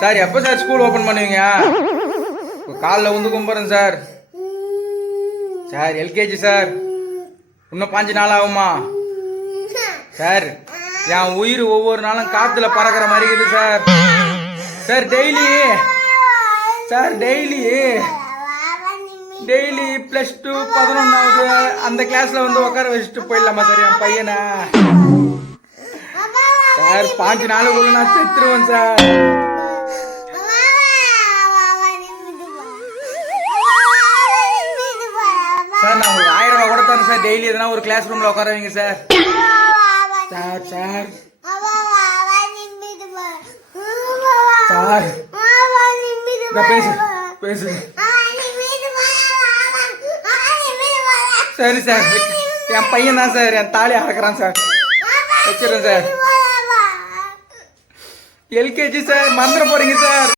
Sir எப்போ sir school open பண்ணுவீங்க? காலில் வந்து கும்பிட்றேன் சார். சார் எல்கேஜி சார், இன்னும் 5 நாள் ஆகுமா சார்? என் உயிர் ஒவ்வொரு நாளும் காத்துல பறக்கிற மாதிரி இருக்குது சார். சார் டெய்லி +2 11வது அந்த கிளாஸ்ல வந்து உட்கார வச்சுட்டு போயிடலாமா சார் என் பையனை? சார் 5 நாளுக்குள்ள நான் செத்துருவேன் சார். சார் நான் உங்களுக்கு 1000 ரூபா கூட தரேன் சார். டெய்லி எதனா ஒரு கிளாஸ் ரூம்ல உட்கார வைங்க சார். சார் சார் சார் பேசு பேசு. சரி சார், என் பையன் தான் சார் என் தாலி அறக்குறான் சார். வச்சிடறேன் சார். எல்கேஜி சார், மறந்துட போறீங்க சார்.